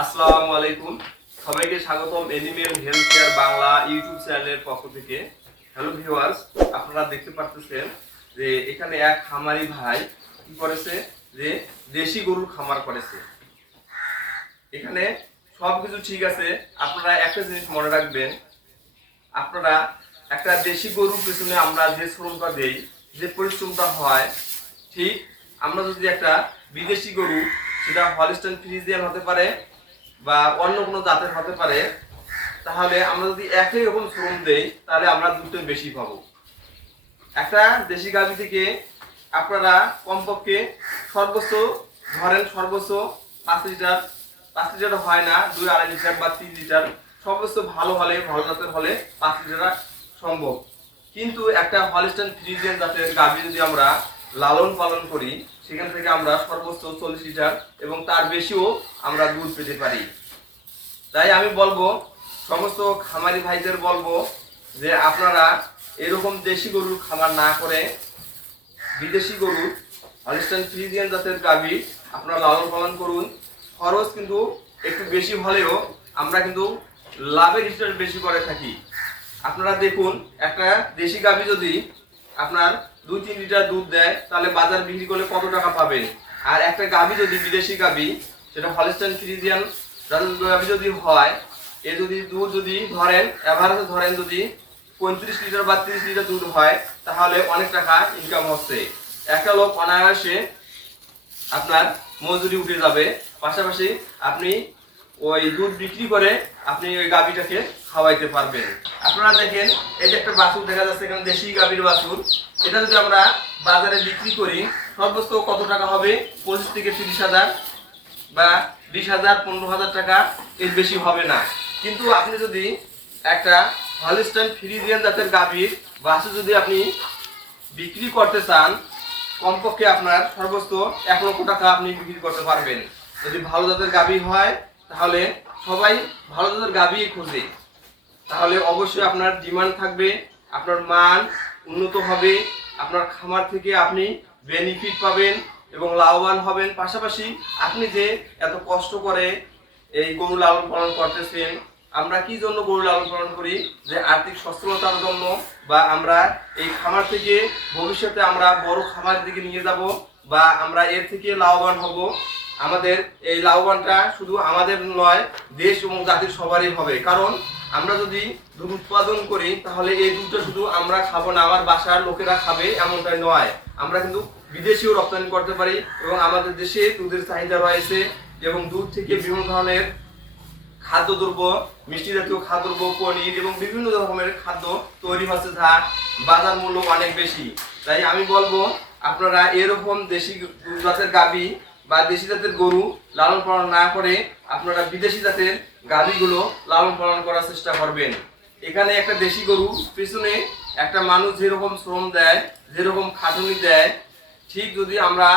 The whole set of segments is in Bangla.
আসসালামু আলাইকুম। সবাইকে স্বাগতম animal health care Bangla YouTube চ্যানেলের পক্ষ থেকে। হ্যালো ভিউয়ার্স আপনারা দেখতে পারতেছেন যে এখানে এক খামারি ভাই কি করেছে? যে দেশি গরুর খামার করেছে। এখানে সব কিছু ঠিক আছে। আপনারা একটা জিনিস মনে রাখবেন, আপনারা একটা দেশি গরুর পেছনে আমরা যে শ্রমটা দেই, যে পরিশ্রমটা হয়, ঠিক আমরা যদি একটা বিদেশি গরু, সেটা হলিস্টান ফ্রিজিয়ান হতে পারে বা অন্য কোনো জাতের হতে পারে, তাহলে আমরা যদি একই রকম শ্রম দেই, তাহলে আমরা দুটো বেশি পাবো। একটা দেশি গাভি থেকে আপনারা কমপক্ষে সর্বোচ্চ, ধরেন সর্বোচ্চ পাঁচ লিটার পাঁচ লিটার হয় না, দুই আড়াই লিটার বা তিন লিটার, সর্বোচ্চ ভালো হলে, ভালো জাতের হলে পাঁচ লিটার সম্ভব। কিন্তু একটা হলিস্টান ফ্রিজিয়ান জাতের গাভি যদি আমরা লালন পালন করি, সেখান থেকে আমরা সর্বোচ্চ চল্লিশ লিটার এবং তার বেশিও আমরা দুধ পেতে পারি। তাই আমি বলব, সমস্ত খামারি ভাইদের বলব যে আপনারা এরকম দেশি গরুর খামার না করে বিদেশি গরু হলিস্টান ফ্রিজিয়ান জাতের গাভী আপনারা লালন পালন করুন। খরচ কিন্তু একটু বেশি হলেও আমরা কিন্তু লাভের হিসাবে বেশি করে থাকি। আপনারা দেখুন, একটা দেশি গাভী যদি আপনার দুই তিন লিটার দুধ দেয়, তাহলে বাজার বিক্রি করলে কত টাকা পাবেন আর একটা গাভী যদি, বিদেশি গাভী, সেটা হলিস্টান ফ্রিজিয়ান গাভী যদি হয়, এ যদি দুধ যদি ধরেন, এভারেজে ধরেন যদি পঁয়ত্রিশ লিটার বা তিরিশ লিটার দুধ হয়, তাহলে অনেক টাকা ইনকাম হচ্ছে। একটা লোক অনায়াসে আপনার মজুরি উঠে যাবে, পাশাপাশি আপনি ওই দুধ বিক্রি করে আপনি ওই গাভীটাকে খাওয়াইতে পারবেন। আপনারা দেখেন, এই যে একটা বাছুর দেখা যাচ্ছে, এখানে দেশি গাভীর বাছুর। এটা যদি আমরা বাজারে বিক্রি করি, সর্বোচ্চ কত টাকা হবে? পঁচিশ থেকে তিরিশ হাজার বা বিশ হাজার, পনেরো হাজার টাকা এর বেশি হবে না। কিন্তু আপনি যদি একটা হলিস্টান ফ্রিজিয়ান জাতের গাভীর বাছু যদি আপনি বিক্রি করতে চান, কমপক্ষে আপনার সর্বোচ্চ এক লক্ষ টাকা আপনি বিক্রি করতে পারবেন। যদি ভালো জাতের গাভী হয়, তাহলে সবাই ভালো জাতের গাভী খোঁজে। তাহলে অবশ্যই আপনার ডিমান্ড থাকবে, আপনার মান উন্নত হবে, আপনার খামার থেকে আপনি বেনিফিট পাবেন এবং লাভবান হবেন। পাশাপাশি আপনি যে এত কষ্ট করে এই গরু লালন পালন করতেছেন, আমরা কি জন্য গরু লালন পালন করি? যে আর্থিক সচ্ছলতার জন্য বা আমরা এই খামার থেকে ভবিষ্যতে আমরা বড় খামার দিকে নিয়ে যাব বা আমরা এর থেকে লাভবান হব। আমাদের এই লাভবানটা শুধু আমাদের নয়, দেশ এবং জাতির সবারই হবে। কারণ আমরা যদি দুধ উৎপাদন করি, তাহলে এই দুধটা শুধু আমরা খাব না, আমার বাসার লোকেরা খাবে এমনটাই নয়। আমরা কিন্তু বিদেশেও রপ্তানি করতে পারি এবং আমাদের দেশে দুধের চাহিদা রয়েছে এবং দুধ থেকে বিভিন্ন ধরনের খাদ্যদ্রব্য, মিষ্টি জাতীয় খাদ্যদ্রব্য, পনির এবং বিভিন্ন রকমের খাদ্য তৈরি হচ্ছে যা বাজার মূল্য অনেক বেশি। তাই আমি বলব, আপনারা এরকম দেশি জাতের গাবি বা দেশি জাতের গরু লালন পালন না করে আপনারা বিদেশি জাতের গাভীগুলো লালন পালন করার চেষ্টা করবেন। এখানে একটা দেশি গরু, পিছনে একটা মানুষ যেরকম শ্রম দেয়, যেরকম খাটুনি দেয়, ঠিক যদি আমরা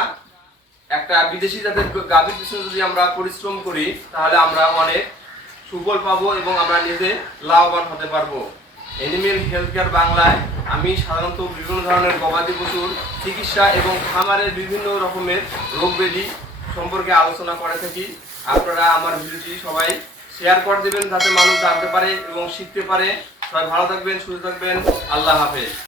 একটা বিদেশি জাতের গাভীর পিছনে যদি আমরা পরিশ্রম করি, তাহলে আমরা অনেক সুফল পাবো এবং আমরা নিজে লাভবান হতে পারব। এনিমেল হেলথ কেয়ার বাংলায় আমি সাধারণত বিভিন্ন ধরনের গবাদি পশুর চিকিৎসা এবং খামারের বিভিন্ন রকমের রোগ ব্যাধি সম্পর্কে আলোচনা করে থাকি আপনারা আমার ভিডিওটি সবাই শেয়ার করে দেবেন যাতে মানুষ জানতে পারে এবং শিখতে পারে। সবাই ভালো থাকবেন, সুস্থ থাকবেন। আল্লাহ হাফেজ।